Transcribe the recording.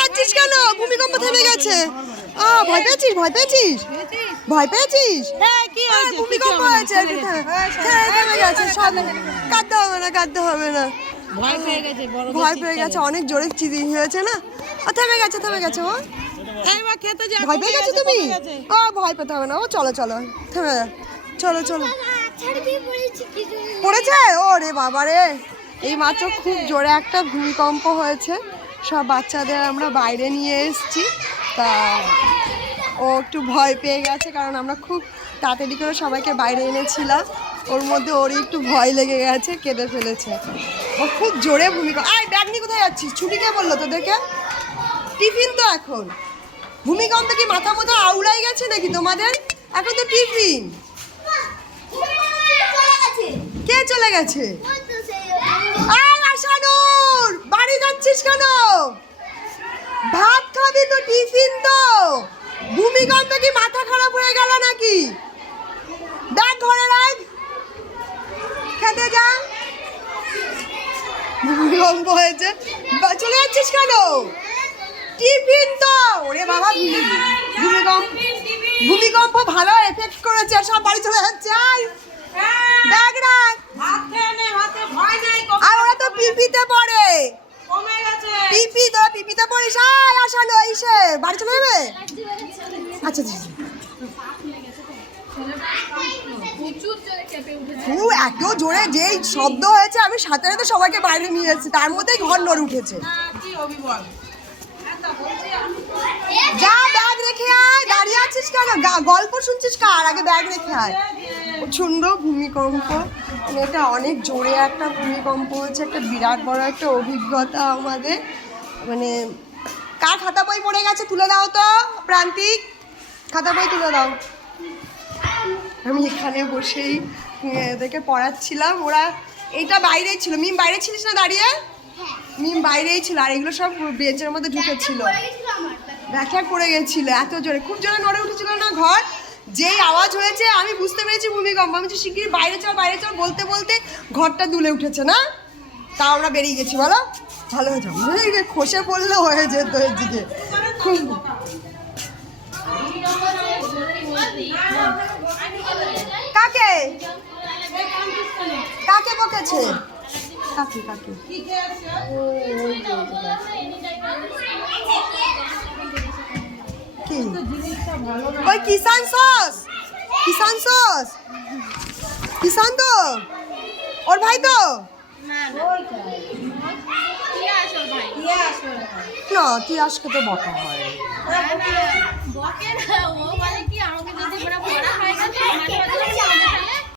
কাঁদছিস কেন? ভূমিকম্প থেমে গেছে। ভয় পেয়েছিস? ভয় পেয়েছিস? ভয় পেয়েছিস? ভূমিকম্প হয়েছে, থেমে গেছে সব। কাঁদতে হবে না, কাঁদতে হবে না। ভয় পেয়ে গেছে, অনেক জোরে চিৎকার হয়েছে না। থেমে গেছে, থেমে গেছে। ও ভয় পেয়ে গেছো তুমি? ভয় পেতে হবে না। ও চলো চলো, থেমে যা। চলো চলো। পড়েছে? ও রে বাবা রে, এই মাত্র খুব জোরে একটা ভূমিকম্প হয়েছে। সব বাচ্চাদের আমরা বাইরে নিয়ে এসেছি, তা ও একটু ভয় পেয়ে গেছে, কারণ আমরা খুব তাড়াতাড়ি করে সবাইকে বাইরে এনেছিলাম। ওর মধ্যে ওরই একটু ভয় লেগে গেছে, কেঁদে ফেলেছে। ও খুব জোরে ভূমিকম্প। ব্যাগ নিয়ে কোথায় যাচ্ছিস? ছুটি কে বললো তোদেরকে? টিফিন তো এখন। ভূমিকম্পে কি মাথা মতো আউলাই গেছে নাকি তোমাদের? এখন তো টিফিন। কে চলে গেছে? আশানুর, বাড়ি যাচ্ছিস কেন? ভাত খাবি তো, টিফিন তো। ভূমিকম্পে কি মাথা খারাপ হয়ে গেল নাকি? ব্যাগ ঘরে রাখ, খেতে যা। ভূমিকম্প হয়েছে, চলে যাচ্ছিস কেন? টিফিন তো। ওরে বাবা, ভূমিকম্প ভালো এফেক্ট করেছে, সব বাড়ি চলে যাচ্ছে। ব্যাগ রাখ। আর ওরা তো পিপিতে পড়ে। পিপি তো, পিপিতে পড়িস। আসানো এসে বাড়ি চলে যাবে। আচ্ছা আচ্ছা, এত জোরে যেই শব্দ হয়েছে, আমি সাথে সাথে সবাইকে বাইরে নিয়ে এসেছি, তার মধ্যেই ঘর নড়ে উঠেছে। যা, ব্যাগ রেখে আয়। দাঁড়িয়ে আছিস কেন? গল্প শুনছিস কার? আগে ব্যাগ রেখে আয়। প্রচণ্ড ভূমিকম্প, এটা অনেক জোরে একটা ভূমিকম্প হচ্ছে। একটা বিরাট বড় একটা অভিজ্ঞতা আমাদের। মানে কার খাতা বই পড়ে গেছে তুলে দাও তো। প্রান্তিক, খাতা বই তুলে দাও। আমি এখানে বসেই এদেরকে পড়াচ্ছিলাম। ওরা এইটা বাইরেই ছিল। মিম বাইরে ছিলিস না দাঁড়িয়ে? মিম বাইরেই ছিল, আর এগুলো সব বেঞ্চের মধ্যে ঢুকেছিল। ব্যাখ্যা করে গেছিল, এত জোরে, খুব জোরে নড়ে উঠেছিল না ঘর। যেই আওয়াজ হয়েছে আমি বুঝতে পেরেছি ভূমিকম্প। আমি শিগগির বাইরে চল, বাইরে চল বলতে বলতে ঘরটা দুলে উঠেছে না। তা আমরা বেরিয়ে গেছি। বলো, ভালো হয়েছে। খসে পড়লে হয়ে যেত এদিকে। খুব কাকে কাকে বকেছে? কাকে কাকে? ওই কিষান সস, কিষান সস, কিষান তো ওর ভাই তো না। তুই আজকে তো বকা হয়